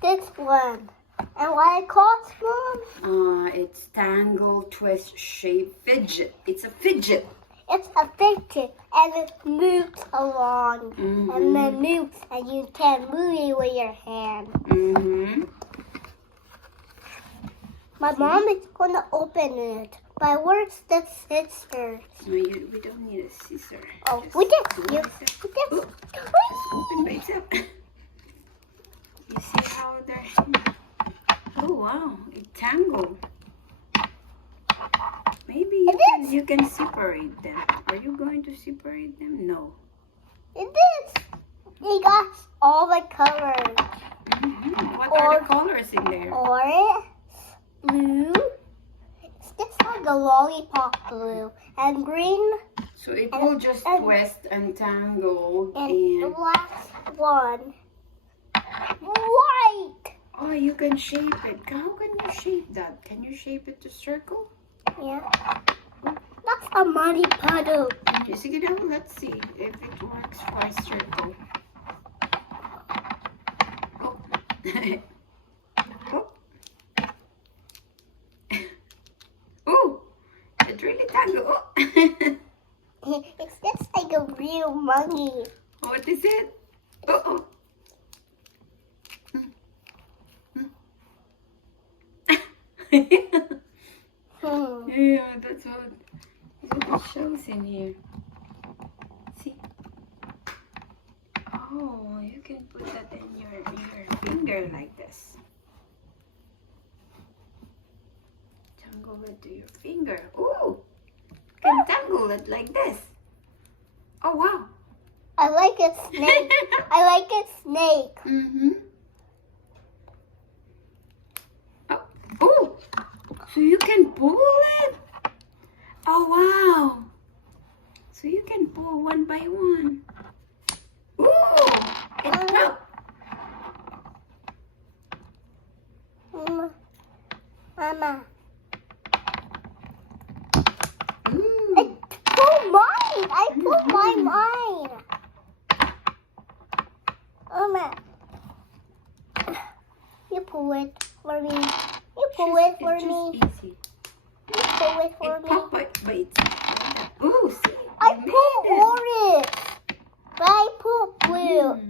this one. And what it costs, Mom? It's Tangle Twist Shape Fidget. It's a fidget. It's a fidget, and it moves along, and then moves, and you can move it with your hand. My mom is gonna open it, but where's the scissors? No, we don't need a scissor. Oh, Just we do just it like that. Open by itself. You see how they're... Oh wow, it tangled. Maybe you can separate them. Are you going to separate them? No. It is. It got all the colors. What are the colors in there? Orange, blue. It's just like a lollipop blue, and green. So it will just twist and tangle. And the last one, white. Oh, you can shape it. How can you shape that? Can you shape it to circle? Yeah. That's a money puddle. Sige daw, let's see if it works for a circle. Oh. Oh. Oh, it really tangled. Oh. It's just like a real monkey. What is it? Oh. Yeah, that's what it shows in here. See? Oh, you can put that in your finger like this. Tangle it to your finger. Oh, you can tangle it like this. Oh, wow. I like a snake. I like a snake. Oh, so you can pull it? Oh, wow. So you can pull one by one. Ooh, it broke. Mama. Ooh. I pulled mine. I pulled mine. Mama. You pull it for me. You pull it for me. It's easy. You pull it for It me. popped by itself. Ooh, see? I You pulled made it. orange. But I pulled blue.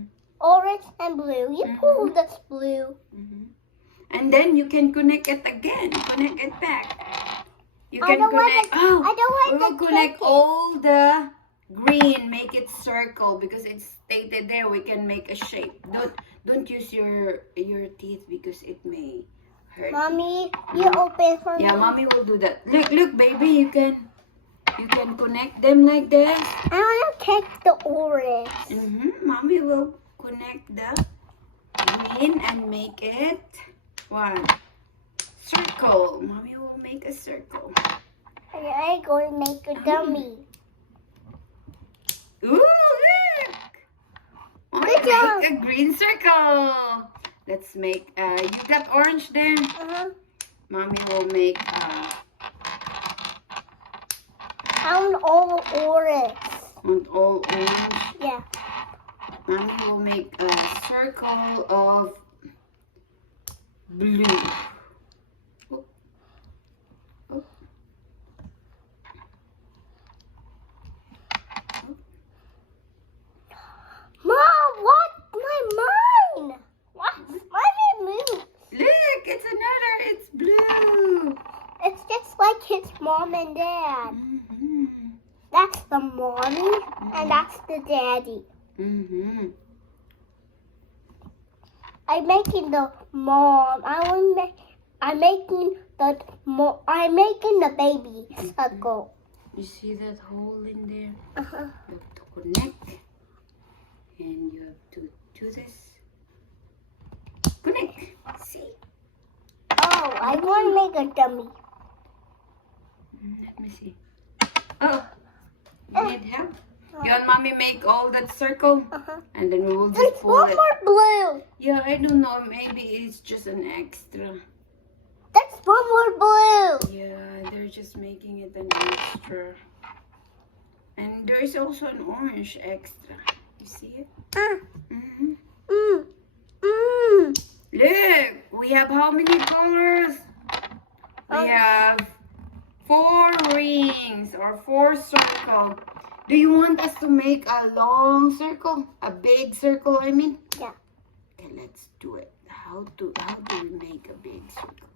Orange and blue. You pulled this blue. And then you can connect it again. Connect it back. You I can don't connect. want I don't want we'll to connect click it. all the green. Make it circle because it's stated there. We can make a shape. Don't use your teeth because it may hurt. Mommy, you open for me. Yeah, mommy will do that. Look, baby. You can connect them like this. I want to take the orange. Mommy will connect the green and make it one circle. Mommy will make a circle. And I'm going to make a dummy. Ooh, look! Mommy Good job. make a green circle. Let's make. You got orange there. Mommy will make. Found all orange. Want all orange. Yeah. Mommy will make a circle of blue. Oh. Oh. Mom, what? Mine. What? Mine moves. Look, it's another. It's blue. It's just like his mom and dad. That's the mommy and that's the daddy. I'm making the mom. I'm making the baby circle. You see that hole in there? You have to connect. And you have to do this. Connect. See? Oh, I want to make a dummy. Let me see. Oh, you need help? You want mommy make all that circle? And then we will There's just pull one it. more blue. Yeah, I don't know. Maybe it's just an extra. There's one more blue. Yeah, they're just making it an extra. And there is also an orange extra. You see it? have how many colors? We have 4 rings or 4 circles. Do you want us to make a long circle? A big circle, I mean? Yeah. Okay, let's do it. How do we make a big circle?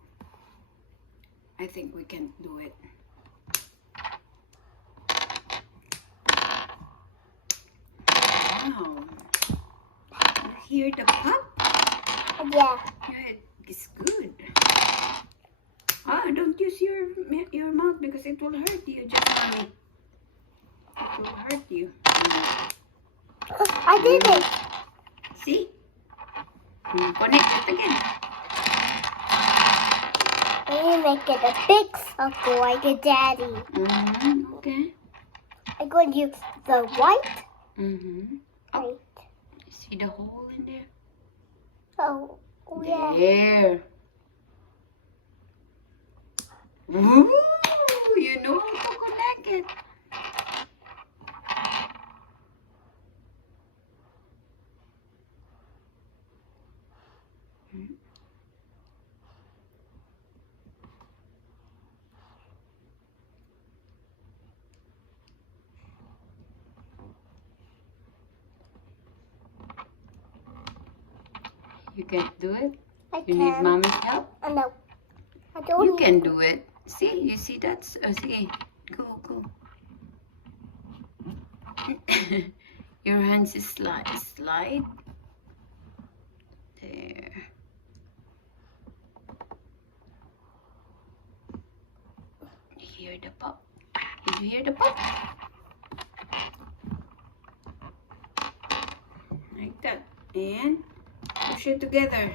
I think we can do it. Wow. You hear the pop? Yeah. Yeah, it's good. Don't use your mouth because it will hurt you, just mommy. It will hurt you. I did it. See? Connect it again. I need to make it a big circle like a daddy. Okay. I'm going to use the white. Oh, see the hole in there? Oh, yeah. There. Ooh, you know how to connect it. You can't do it? I You can. need mommy's help? No. I don't You need can do it. See, you see that's see. Go. Your hands is slide. There. You hear the pop? Did you hear the pop? Like that. And push it together.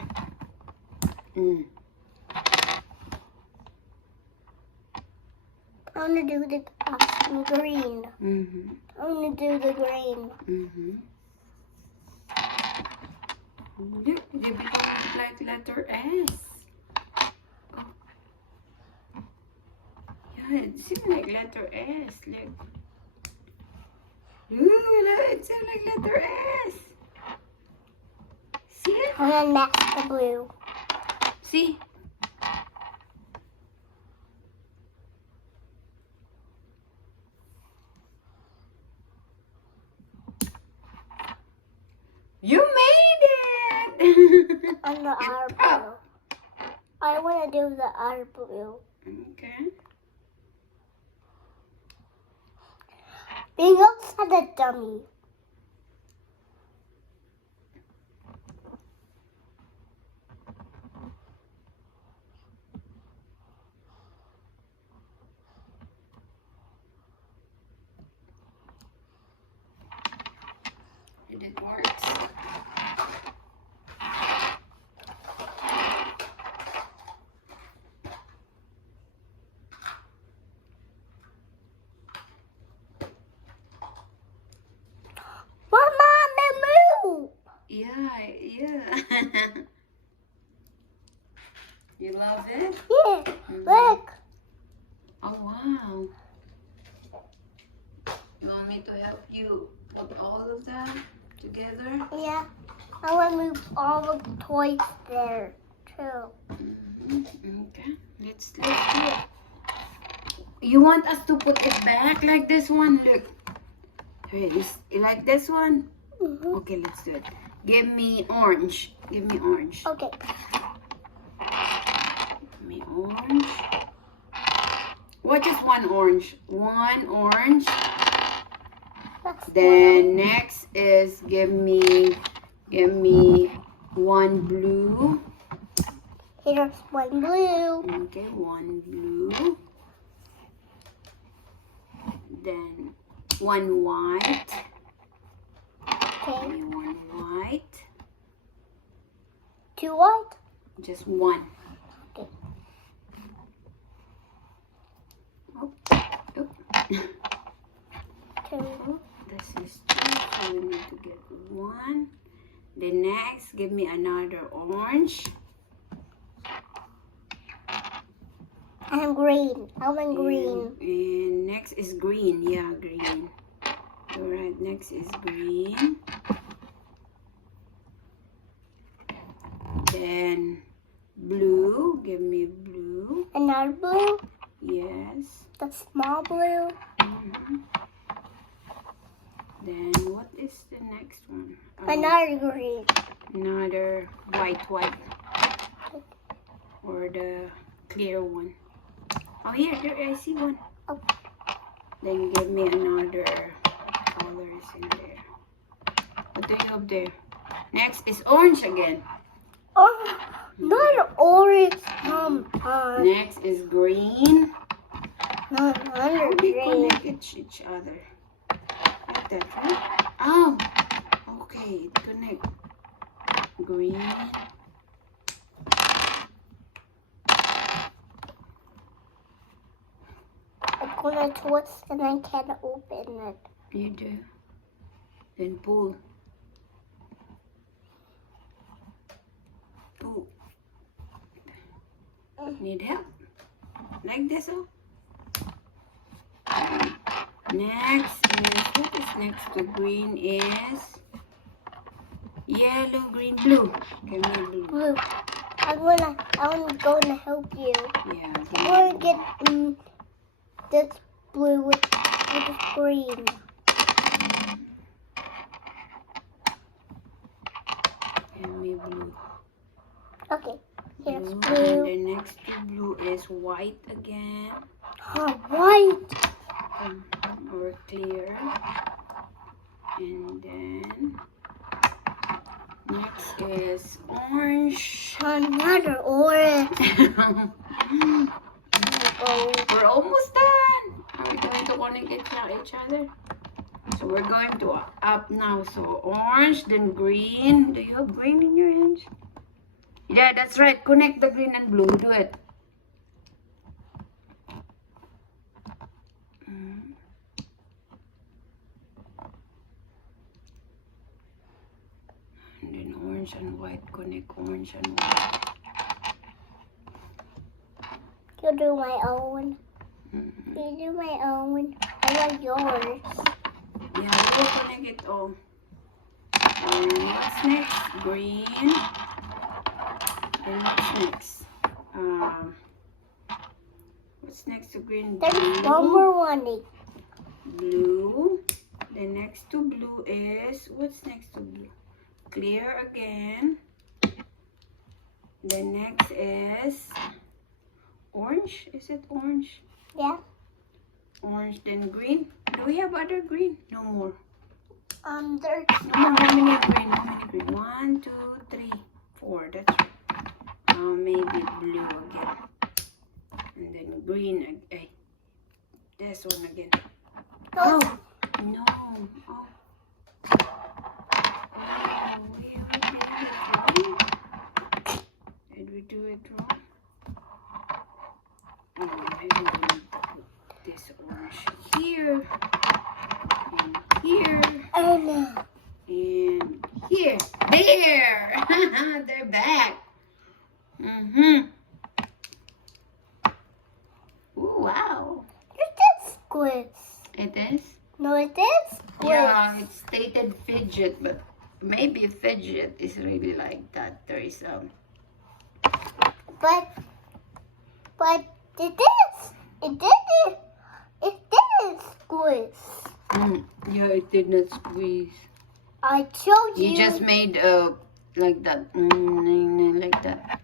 I want to do the green. I want to do the green. Look, they become like letter S. Oh. Yeah, it seems like letter S. Look. Look, it seems like letter S. See it? And then that's the blue. See? You made it! And the other blue. I want to do the other blue. Okay. Being outside the dummy. It works. Mama, they move. Yeah. You love it? Yeah, look. Oh, wow. You want me to help you put all of that together? Yeah, I want to move all the toys there too. Okay, let's do it. You want us to put it back like this one? Look. Here, like this one? Okay, let's do it. Give me orange. Okay. Give me orange. What is one orange? One orange. Then next is give me one blue. Here's one blue. Okay, one blue. Then one white. Okay. One white. Two white. Just one. Okay. Oh. Two. This is two, so we need to get one. The next, give me another orange. And green. I want green. And next is green. Yeah, green. Alright, next is green. Then blue. give me blue. Another blue. Yes. The small blue. Then what is the next one? Another green. Another white. Or the clear one. Oh, here, there, I see one. Oh. Then give me another colors in there. What do you have there? Next is orange again. Oh, not orange. Next is green. Not another We green. connect each other. Like that, right? Oh, okay, connect. Green. I'm gonna twist and I can't open it. You do. Then pull. Pull. Need help? Like this, oh? Next is, what is next to green is yellow, green, blue. Give me blue. Blue. I'm gonna help you. Yeah, I'm gonna get this blue with this green. give me blue. Okay, here's And blue. the next to blue is white again. Oh, white. Or clear. And then next is orange. Another orange. Oh, We're almost done. Are we going to connect each other? So we're going to up now. So orange, then green. Do you have green in your hands? Yeah, that's right. Connect the green and blue. Do it. And then orange and white. Connect orange and white. you do my own. You do my own. I want yours. Yeah, we'll connect it all. What's next? Green. And what's next? What's next to green? There's one more one. Blue. The next to blue is, what's next to blue? Clear again. The next is orange. Is it orange? Yeah. Orange, then green. Do we have other green? No more. There's No more. How many green? How many green? 1, 2, 3, 4. That's right. Maybe blue again. And then green again. This one again. Oh, no. Oh. Did we do it wrong? Oh, maybe we need to put this orange here. And here. and And here. There! They're back. Ooh, wow. it is squids. It is? No, it is squids. Yeah, it's stated Fidget, but maybe Fidget is really like that. There is But it is squids. yeah, it did not squeeze. I told you. You just made like that, like that.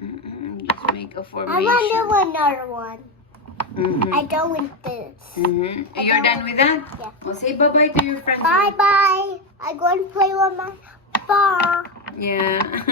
Just make a I formation. want to do another one. I done with this. You're done with that? Yeah. Well, say bye-bye to your friends. Bye bye. I'm going to play with my ball. Yeah.